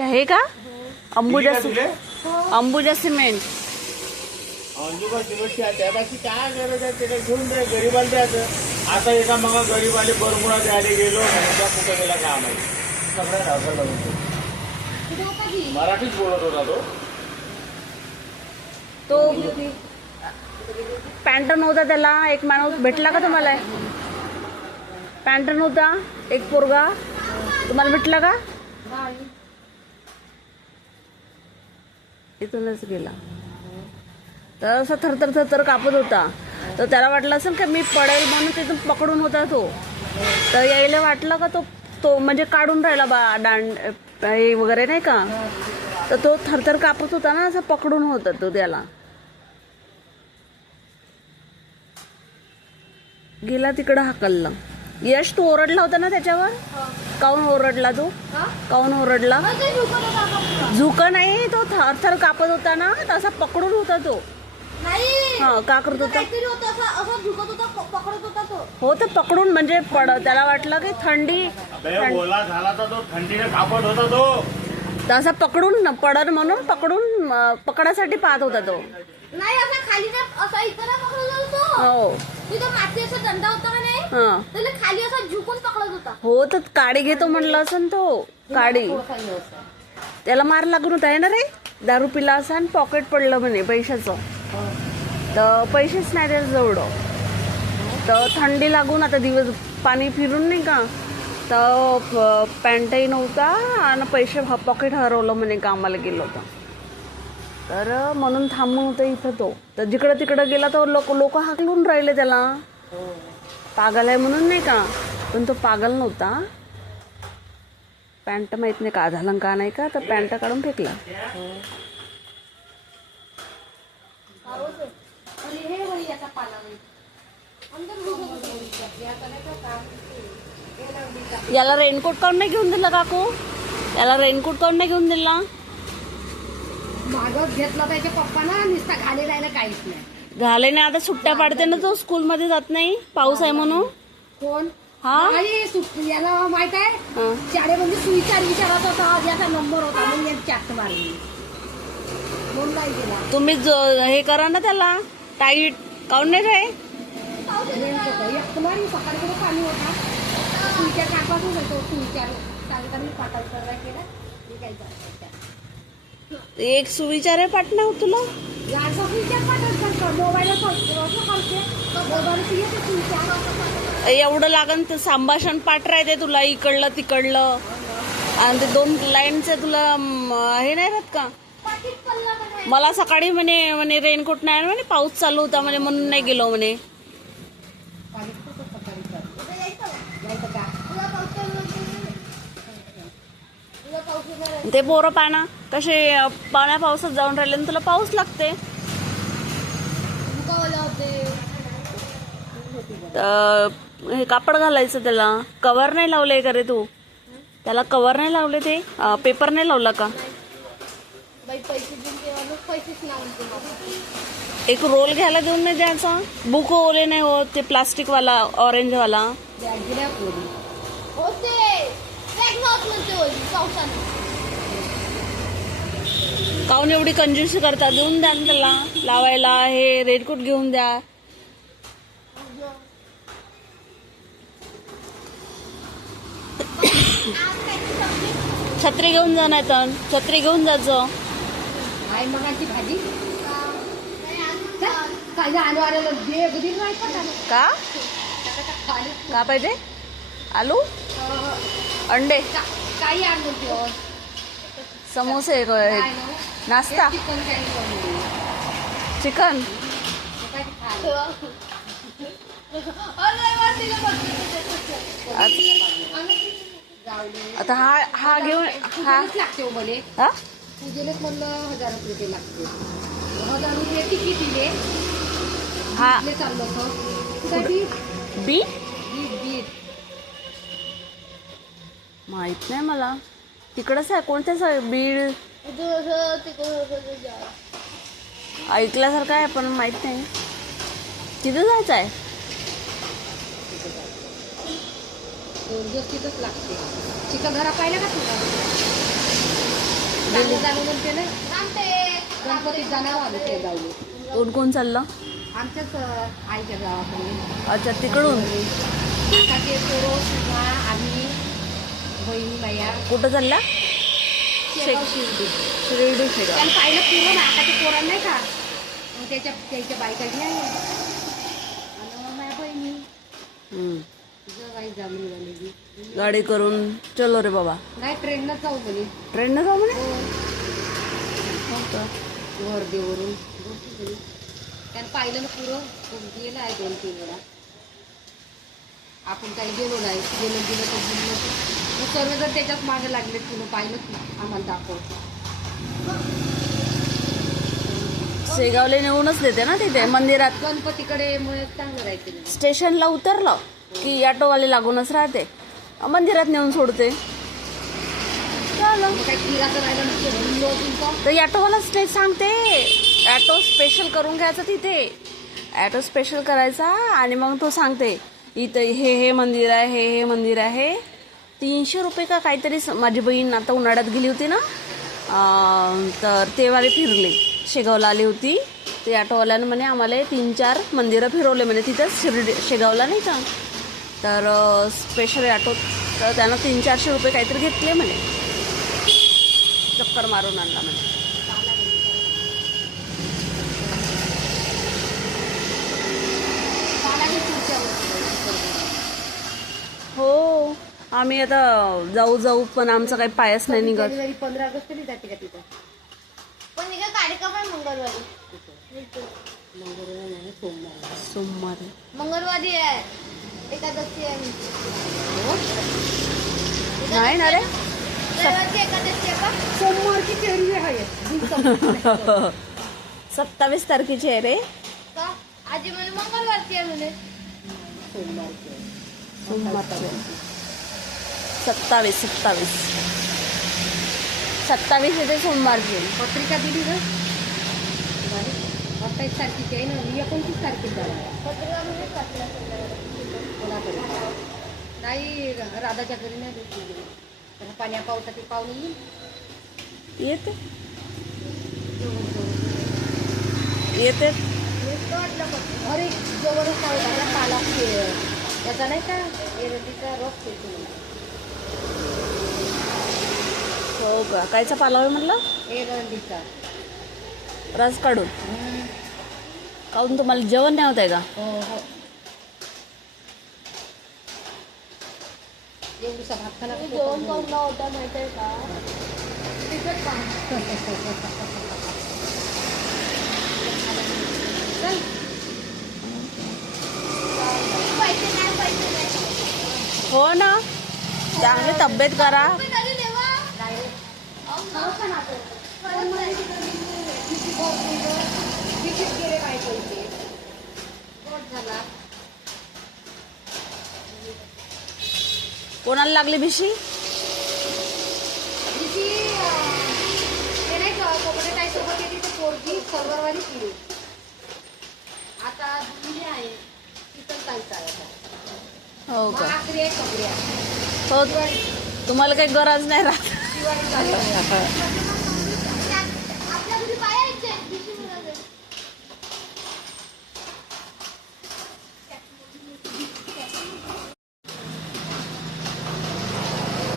हे का अंबुजा अंबुजा सिमेंट त्यापाशी काय गरज आहे त्याला घेऊन द्या गरीबाला द्यायचं. आता एका मग गरीबाले बरमुडा द्यायला गेलो कुठं गेला का माहिती सगळ्या मराठीच बोलत होता तो पॅन्ट नव्हता त्याला. एक माणूस भेटला का तुम्हाला? पॅन्ट नव्हता एक पोरगा तुम्हाला भेटला का? इथूनच गेला तर असं थरथर थरथर कापत होता. तर त्याला वाटलं असेल की मी पडेल म्हणून तिथून पकडून होता तो. तर यायला वाटलं का तो म्हणजे काढून राहिला दांड हे वगैरे नाही का. तर तो थरथर कापत होता ना, असं पकडून होता तो त्याला. गेला तिकडं हाकलला. यश तू ओरडला होता ना त्याच्यावर? काऊन ओरडला तू? काऊन ओरडला? झुका नाही, तो थरथर कापत होता ना, तसा पकडून होता तो. हा का करत होता? हो तर पकडून म्हणजे त्याला वाटलं की थंडी झाला तर तो थंडीने कापत होता तो. तसा पकडून पडल म्हणून पकडासाठी पाहत होता तो. नाही असं खाली असं इथं पकडत होता. हो तिथं माती असा दंडा होता का नाही, त्याला खाली असा झुकून पकडत होता. हो तर काडी घेतो म्हणलं असं तो. काडी त्याला मार लागून होता. आहे ना रे, दारू पिला असा आणि पॉकेट पडलं म्हणे पैशाचं. तर पैसेच नाही त्याच्याजवळ. तर थंडी लागून आता दिवस पाणी फिरून नाही का, तर पॅन्टही नव्हता आणि पैसे पॉकेट हरवलं म्हणे, कामाला गेलो होता. तर म्हणून थांबून होतं इथं तो. तर जिकडं तिकडं गेला तर लोक हाकलून राहिले त्याला. पागल आहे म्हणून नाही का, पण तो पागल नव्हता. पॅन्ट माहित नाही का झालं का नाही का, तर पॅन्ट काढून फेकला. याला रेनकोट काढून नाही घेऊन दिला काकू? याला रेनकोट काढून नाही घेऊन दिला? मागच घेतला त्याच्या पप्पाना, नुसता घाले राहिला काहीच नाही. झाले नाही आता सुट्ट्या पाडते ना तो, स्कूल मध्ये जात नाही पाऊस आहे म्हणून. कोण? हा याला माहित आहे शाळेमध्ये सुविचार विचारत होता, याचा नंबर होता म्हणून एक चाट मारली म्हणून नाही गेला. तुम्ही हे करा ना त्याला टाईट. काऊन नाही रे? तुम्हाला सकाळी पाणी होता, सुविचार टाकवाच होतो. सुविचार सांगताना पाठायचा केला मी काय करायचं. एक सुविचार आहे पाठना हो तुला. एवढं लागन तर संभाषण पाठ राहते तुला, इकडलं तिकडलं. आणि ते 2 लाईनचे तुला हे नाही राहत का? मला सकाळी म्हणे रेनकोट नाही म्हणे, पाऊस चालू होता म्हणे म्हणून नाही गेलो म्हणे. ते पोरं पाना कसे पाण्या पावसात जाऊन राहिले आणि तुला पाऊस लागते. हे कापड घालायचं त्याला. कव्हर नाही लावले का रे तू? त्याला कव्हर नाही लावले, ते पेपर नाही लावला का? एक रोल घ्यायला देऊन नाही द्यायचा. बुक ओले नाही होत ते प्लास्टिक वाला ऑरेंज वाला. काऊन एवढी कंजूसी करता? देऊन द्या ना त्याला लावायला. हे रेनकोट घेऊन द्या. छत्री घेऊन जा, नाही तर छत्री घेऊन जायचं. मगाची भाजी का का पाहिजे? आलू अंडे काही आणलं, समोसे नाश्ता चिकन. आता हा घेऊन हा लागते मला. हा पूजेलाच म्हणलं 1000 रुपये लागते. 1000 रुपये तिकीट दिले. हा चाललो होतं बीट माहित नाही मला. तिकडच आहे कोणत्याच आहे बीड ऐकल्यासारखं आहे पण माहित नाही. तिथे जायचं आहे. तिथंच लागते. चिखलदरा पाहिलं का तुला? चांगलं झालं म्हणते ना गणपतीत जाणार आलं ते जाऊ कोण कोण चाललं? आमच्याच आईच्या गावाकडे अच्छा, तिकडून काकाचे पोरं सुद्धा आम्ही बहिणी माया कुठं चालल्या? शेगाव शिर्डी शिर्डी शेगाव. त्यानं पाहिलं पुरं ना काकाच्या पोरांना नाही का मग त्याच्या बायका घ्या आणि माझ्या बहिणी हम्म. जवाई जमली झालेली गाडी करून चलो रे बाबा. नाही ट्रेननं जाऊ म्हणे ट्रेननं जाऊ म्हणे. हो हो का? वर्धेवरून त्यानं पाहिलं ना पुरं गेलं आहे 2-3 वेळा आपण काही गेलो नाही गेलं गेलं तर गेलं मग सर्व जर त्याच्यात मागे लागले तुला पाहिलं की आम्हाला दाखव शेगावला नेऊनच देते ना तिथे मंदिरात. गणपतीकडे मुळे चांगलं राहते स्टेशनला उतरलं की ऑटोवाले लागूनच राहते, मंदिरात नेऊन सोडते. झालं. मग काही फिरायचं राहिलं नसतं तर ऑटोवाला सांगते ऑटो स्पेशल करून घ्यायचं तिथे. ऑटो स्पेशल करायचा आणि मग तो सांगते इथं हे मंदिर आहे, हे मंदिर आहे. 300 रुपये का काहीतरी. माझी बहीण आता उन्हाळ्यात गेली होती ना, तर तेव्हा फिरले. शेगावला आली होती. ते ऑटोवाल्यानं म्हणे आम्हाला 3-4 मंदिरं फिरवले म्हणे तिथंच शिर्डी शेगावला नाही का. तर स्पेशल ऑटो तर त्यानं 300-400 रुपये काहीतरी घेतले म्हणे. चक्कर मारून आणला म्हणे. हो, आम्ही आता जाऊ पण आमचा काही पायच नाही निघत. 15 ऑगस्ट जाते का तिथं पण निघा कार्यक्रम आहे मंगळवारी सोमवारी मंगळवारी आहे एकादशी आहे नाही ना रे. रविवारची एकादशी आहे का सोमवारची फेरी आहे 27 तारखेची आहे रे. का आजी म्हणे मंगळवारची आहे म्हणे सोमवारची सोमवारची 27 येते सोमवारची. पत्रिका दिली ना 28 तारखेची आहे ना 29 तारखेला पत्रिका म्हणजे कसला कोणाकडे नाही राधाच्या घरी नाही भेटली पाण्या पावसाची पाहुणे येते येते. अरे जेवढं काय झाला पाला याचा नाही का एरंडीचा रस पेटू हो का? कायचा पालाव म्हटलं? एरंडीचा रस काढून. काहून तुम्हाला जेवण नाही होत आहे का? हो हो एवढीसा भात खाला जेवण कोणला होता माहिती आहे का पैसे नाही हो ना, चांगली तब्येत करा. तरी देवा गेले काय पैसे गोट झाला कोणाला लागली भिशी? तिची ते नाही का कोकणात आई सोबत येते ते पोरगी सर्वरवाली केली आता दिली आहे तिथं चालतं आहे हो मग का? आखरी आहे कपड्या हो, तुम्हाला काही गरज नाही राहत. दिवाळी झाली